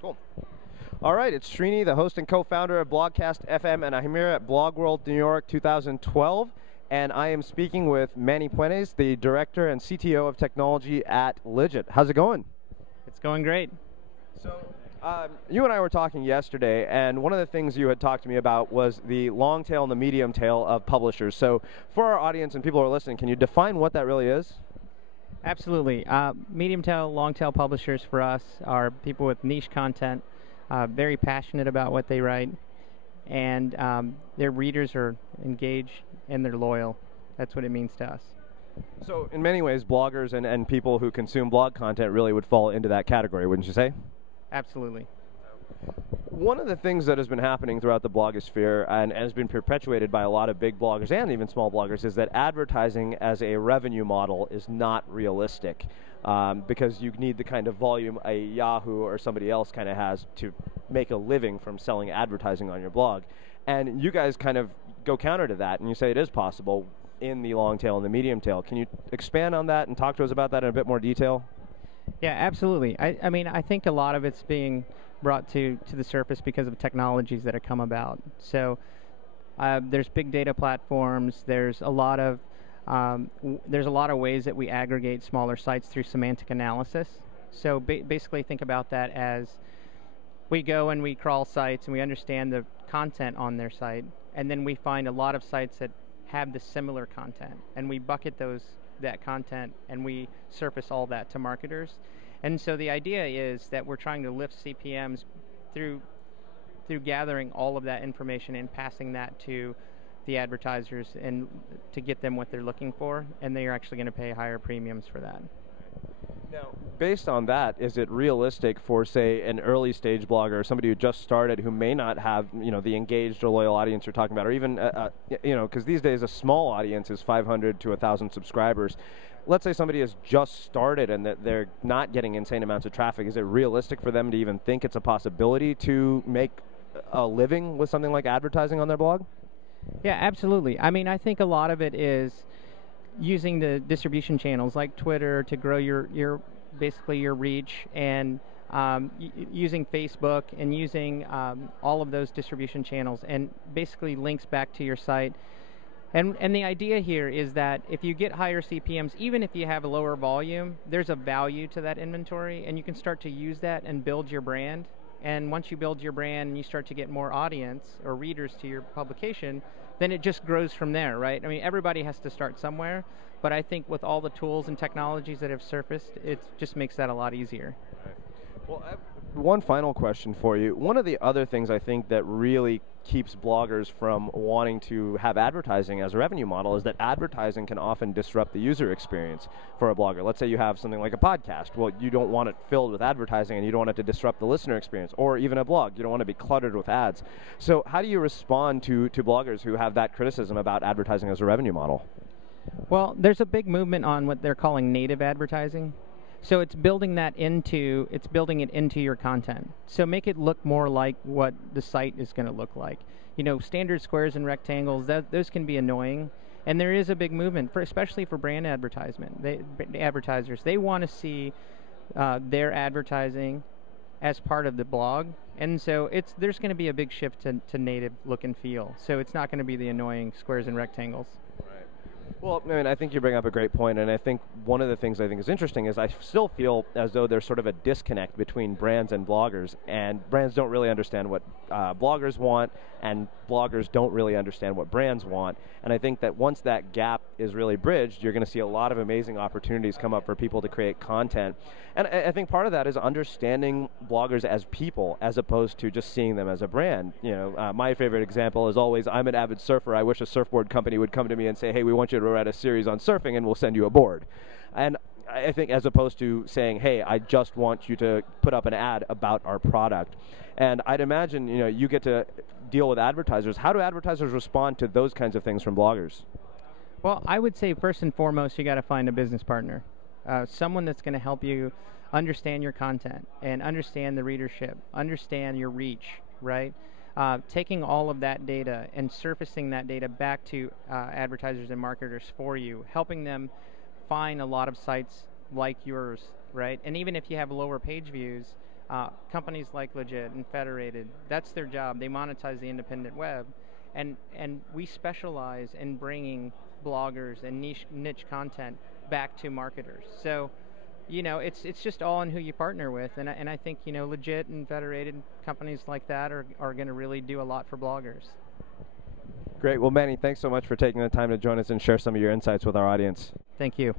Cool. All right, it's Srini, the host and co-founder of Blogcast FM, and I'm here at Blog World New York 2012, and I am speaking with Manny Puentes, the director and CTO of technology at Lijit. How's it going? It's going great. So, you and I were talking yesterday, and one of the things you had talked to me about was the long tail and the medium tail of publishers. So, for our audience and people who are listening, can you define what that really is? Absolutely. Medium tail, long tail publishers for us are people with niche content, very passionate about what they write, and their readers are engaged and they're loyal. That's what it means to us. So, in many ways, bloggers and people who consume blog content really would fall into that category, wouldn't you say? Absolutely. One of the things that has been happening throughout the blogosphere and has been perpetuated by a lot of big bloggers and even small bloggers is that advertising as a revenue model is not realistic because you need the kind of volume a Yahoo or somebody else kind of has to make a living from selling advertising on your blog. And you guys kind of go counter to that and you say it is possible in the long tail and the medium tail. Can you expand on that and talk to us about that in a bit more detail? Yeah, absolutely. I mean, I think a lot of it's being brought to the surface because of technologies that have come about. So there's big data platforms. There's a lot of ways that we aggregate smaller sites through semantic analysis. So basically, think about that as we go and we crawl sites and we understand the content on their site, and then we find a lot of sites that have the similar content, and we bucket that content and we surface all that to marketers. And so the idea is that we're trying to lift CPMs through gathering all of that information and passing that to the advertisers and to get them what they're looking for, and they are actually going to pay higher premiums for that. Now, based on that, is it realistic for, say, an early stage blogger or somebody who just started who may not have, the engaged or loyal audience you're talking about, or even, because these days a small audience is 500 to 1,000 subscribers. Let's say somebody has just started and that they're not getting insane amounts of traffic. Is it realistic for them to even think it's a possibility to make a living with something like advertising on their blog? Yeah, absolutely. I mean, I think a lot of it is using the distribution channels like Twitter to grow your basically your reach, and using Facebook and using all of those distribution channels and basically links back to your site. And the idea here is that if you get higher CPMs, even if you have a lower volume, there's a value to that inventory, and you can start to use that and build your brand. And once you build your brand and you start to get more audience or readers to your publication, then it just grows from there, right? I mean, everybody has to start somewhere, but I think with all the tools and technologies that have surfaced, it just makes that a lot easier. Right. Well, one final question for you. One of the other things I think that really keeps bloggers from wanting to have advertising as a revenue model is that advertising can often disrupt the user experience for a blogger. Let's say you have something like a podcast. Well, you don't want it filled with advertising and you don't want it to disrupt the listener experience, or even a blog. You don't want to be cluttered with ads. So how do you respond to bloggers who have that criticism about advertising as a revenue model? Well, there's a big movement on what they're calling native advertising. So it's building it into your content. So make it look more like what the site is going to look like. Standard squares and rectangles, those can be annoying. And there is a big movement, especially for brand advertisement. Advertisers, they want to see their advertising as part of the blog. And so there's going to be a big shift to native look and feel. So it's not going to be the annoying squares and rectangles. Well, I mean, I think you bring up a great point, and I think one of the things I think is interesting is I still feel as though there's sort of a disconnect between brands and bloggers, and brands don't really understand what bloggers want, and bloggers don't really understand what brands want. And I think that once that gap is really bridged, you're going to see a lot of amazing opportunities come up for people to create content. And I think part of that is understanding bloggers as people as opposed to just seeing them as a brand. My favorite example is always, I'm an avid surfer. I wish a surfboard company would come to me and say, hey, we want you to write a series on surfing and we'll send you a board. And I think as opposed to saying, hey, I just want you to put up an ad about our product. And I'd imagine, you get to deal with advertisers. How do advertisers respond to those kinds of things from bloggers? Well, I would say first and foremost, you got to find a business partner, someone that's going to help you understand your content and understand the readership, understand your reach, right? Taking all of that data and surfacing that data back to advertisers and marketers for you, helping them find a lot of sites like yours, right? And even if you have lower page views, Companies like Lijit and Federated, that's their job. They monetize the independent web, and we specialize in bringing bloggers and niche content back to marketers. So, it's just all in who you partner with, and I think Lijit and Federated companies like that are going to really do a lot for bloggers. Great. Well, Manny, thanks so much for taking the time to join us and share some of your insights with our audience. Thank you.